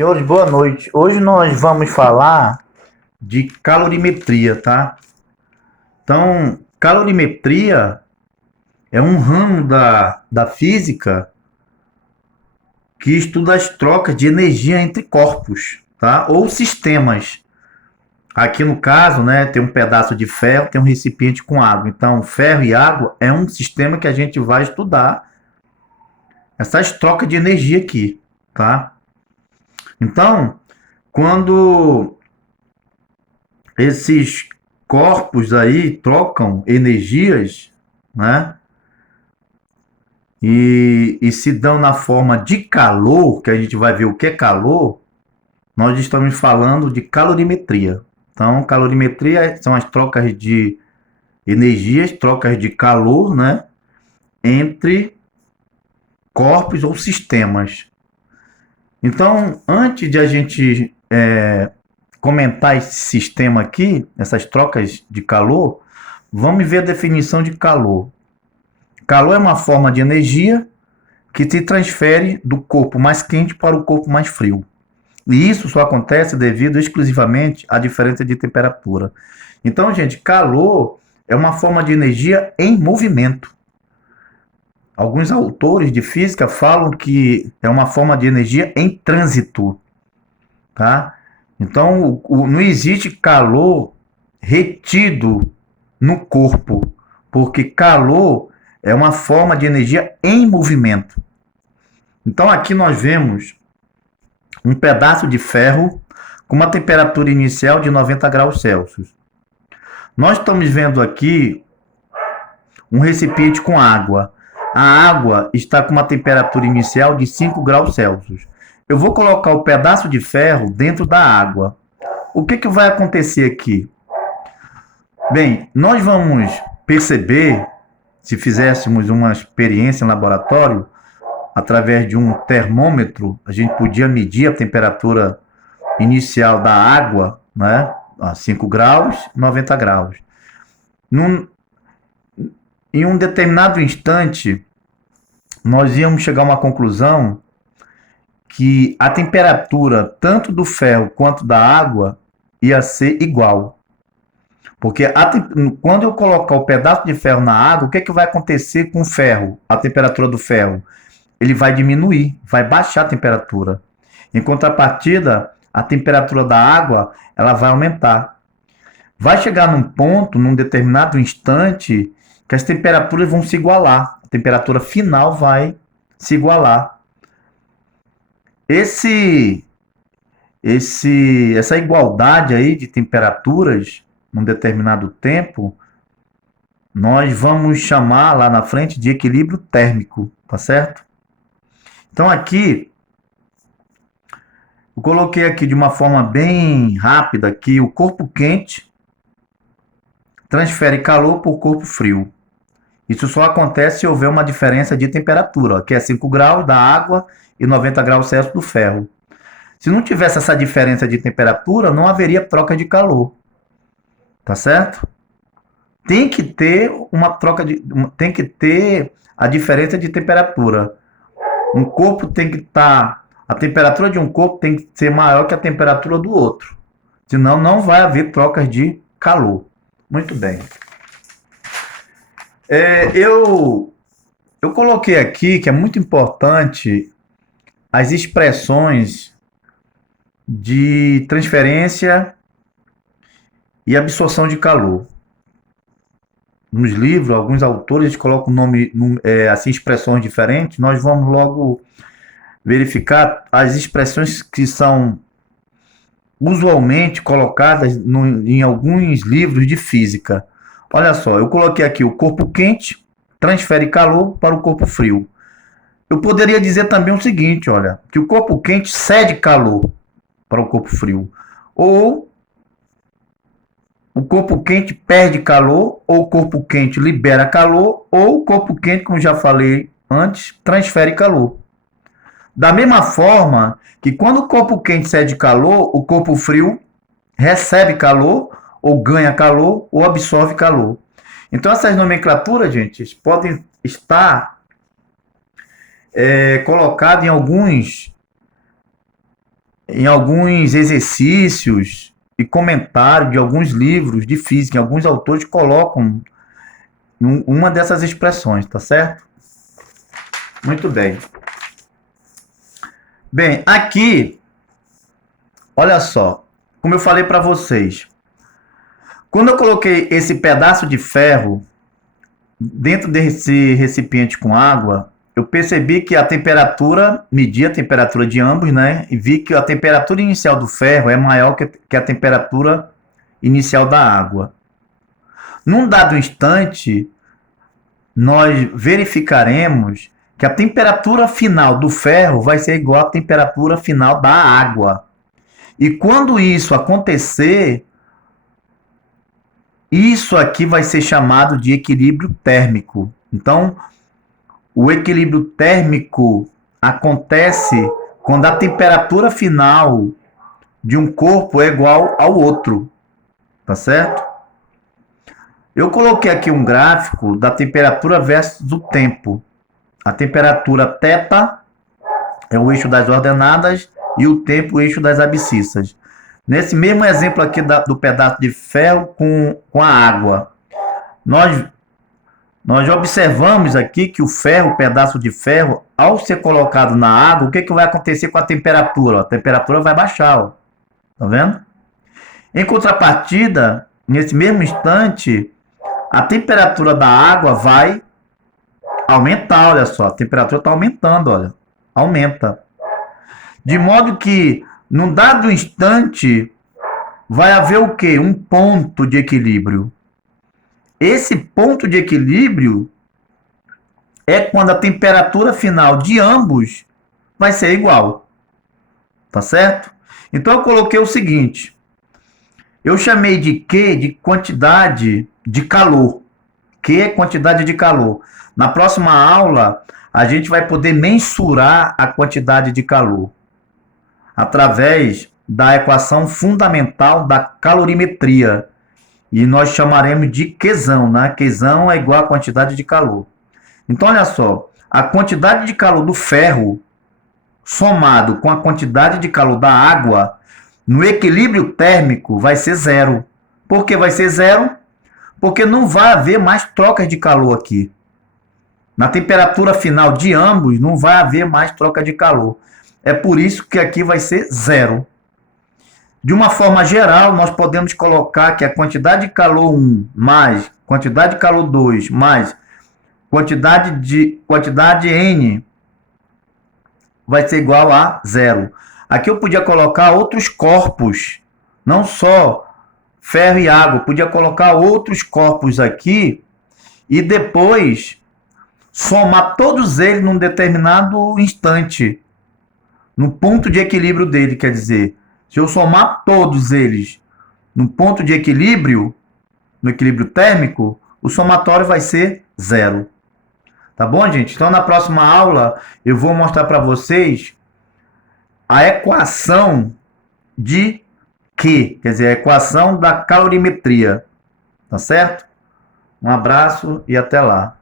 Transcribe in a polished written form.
Senhores, boa noite. Hoje nós vamos falar de calorimetria, tá? Então, calorimetria é um ramo da física que estuda as trocas de energia entre corpos, tá? Ou sistemas. Aqui no caso, né, tem um pedaço de ferro, tem um recipiente com água. Então, ferro e água é um sistema que a gente vai estudar essas trocas de energia aqui, tá? Então, quando esses corpos aí trocam energias, né? E se dão na forma de calor, que a gente vai ver o que é calor, nós estamos falando de calorimetria. Então, calorimetria são as trocas de energias, trocas de calor, né? Entre corpos ou sistemas. Então, antes de a gente comentar esse sistema aqui, essas trocas de calor, vamos ver a definição de calor. Calor é uma forma de energia que se transfere do corpo mais quente para o corpo mais frio. E isso só acontece devido exclusivamente à diferença de temperatura. Então, gente, calor é uma forma de energia em movimento. Alguns autores de física falam que é uma forma de energia em trânsito, tá? Então, não existe calor retido no corpo, porque calor é uma forma de energia em movimento. Então, aqui nós vemos um pedaço de ferro com uma temperatura inicial de 90 graus Celsius. Nós estamos vendo aqui um recipiente com água. A água está com uma temperatura inicial de 5 graus Celsius. Eu vou colocar o pedaço de ferro dentro da água. O que vai acontecer aqui? Bem, nós vamos perceber, se fizéssemos uma experiência em laboratório, através de um termômetro, a gente podia medir a temperatura inicial da água, né? A 5 graus, 90 graus. Em um determinado instante, nós íamos chegar a uma conclusão que a temperatura tanto do ferro quanto da água ia ser igual. Porque quando eu colocar o pedaço de ferro na água, o que vai acontecer com o ferro? A temperatura do ferro? Ele vai diminuir, vai baixar a temperatura. Em contrapartida, a temperatura da água ela vai aumentar. Vai chegar num ponto, num determinado instante, que as temperaturas vão se igualar. A temperatura final vai se igualar. Essa igualdade aí de temperaturas num determinado tempo, nós vamos chamar lá na frente de equilíbrio térmico, tá certo? Então aqui, eu coloquei aqui de uma forma bem rápida que o corpo quente transfere calor para o corpo frio. Isso só acontece se houver uma diferença de temperatura, que é 5 graus da água e 90 graus Celsius do ferro. Se não tivesse essa diferença de temperatura, não haveria troca de calor. Tá certo? Tem que ter tem que ter a diferença de temperatura. Um corpo tem que estar, a temperatura de um corpo tem que ser maior que a temperatura do outro. Senão não vai haver trocas de calor. Muito bem. Eu coloquei aqui que é muito importante as expressões de transferência e absorção de calor. Nos livros, alguns autores colocam assim, expressões diferentes. Nós vamos logo verificar as expressões que são usualmente colocadas em alguns livros de física. Olha só, eu coloquei aqui o corpo quente transfere calor para o corpo frio. Eu poderia dizer também o seguinte, olha, que o corpo quente cede calor para o corpo frio. Ou o corpo quente perde calor, ou o corpo quente libera calor, ou o corpo quente, como já falei antes, transfere calor. Da mesma forma que quando o corpo quente cede calor, o corpo frio recebe calor, ou ganha calor, ou absorve calor. Então essas nomenclaturas, gente, podem estar colocadas em alguns em alguns exercícios e comentários de alguns livros de física, alguns autores colocam uma dessas expressões, tá certo? Muito bem. Bem, aqui, olha só, como eu falei para vocês, quando eu coloquei esse pedaço de ferro dentro desse recipiente com água, eu percebi que a temperatura, medi a temperatura de ambos, né? E vi que a temperatura inicial do ferro é maior que a temperatura inicial da água. Num dado instante, nós verificaremos que a temperatura final do ferro vai ser igual à temperatura final da água. E quando isso acontecer, isso aqui vai ser chamado de equilíbrio térmico. Então, o equilíbrio térmico acontece quando a temperatura final de um corpo é igual ao outro, tá certo? Eu coloquei aqui um gráfico da temperatura versus o tempo. A temperatura θ é o eixo das ordenadas e o tempo o eixo das abscissas. Nesse mesmo exemplo aqui do pedaço de ferro com a água, nós observamos aqui que o ferro, o pedaço de ferro, ao ser colocado na água, o que vai acontecer com a temperatura? A temperatura vai baixar, ó. Tá vendo? Em contrapartida, nesse mesmo instante, a temperatura da água vai aumentar, olha só. A temperatura está aumentando, olha. Aumenta. De modo que, num dado instante, vai haver o quê? Um ponto de equilíbrio. Esse ponto de equilíbrio é quando a temperatura final de ambos vai ser igual. Tá certo? Então eu coloquei o seguinte. Eu chamei de Q de quantidade de calor. Q é quantidade de calor. Na próxima aula, a gente vai poder mensurar a quantidade de calor através da equação fundamental da calorimetria. E nós chamaremos de Qzão, né? Qzão é igual a quantidade de calor. Então, olha só, a quantidade de calor do ferro somado com a quantidade de calor da água, no equilíbrio térmico, vai ser zero. Por que vai ser zero? Porque não vai haver mais trocas de calor aqui. Na temperatura final de ambos, não vai haver mais troca de calor. É por isso que aqui vai ser zero. De uma forma geral, nós podemos colocar que a quantidade de calor 1 mais quantidade de calor 2 mais quantidade N vai ser igual a zero. Aqui eu podia colocar outros corpos, não só ferro e água, eu podia colocar outros corpos aqui e depois somar todos eles num determinado instante, no ponto de equilíbrio dele, quer dizer, se eu somar todos eles no ponto de equilíbrio, no equilíbrio térmico, o somatório vai ser zero. Tá bom, gente? Então, na próxima aula, eu vou mostrar para vocês a equação de Q, quer dizer, a equação da calorimetria. Tá certo? Um abraço e até lá.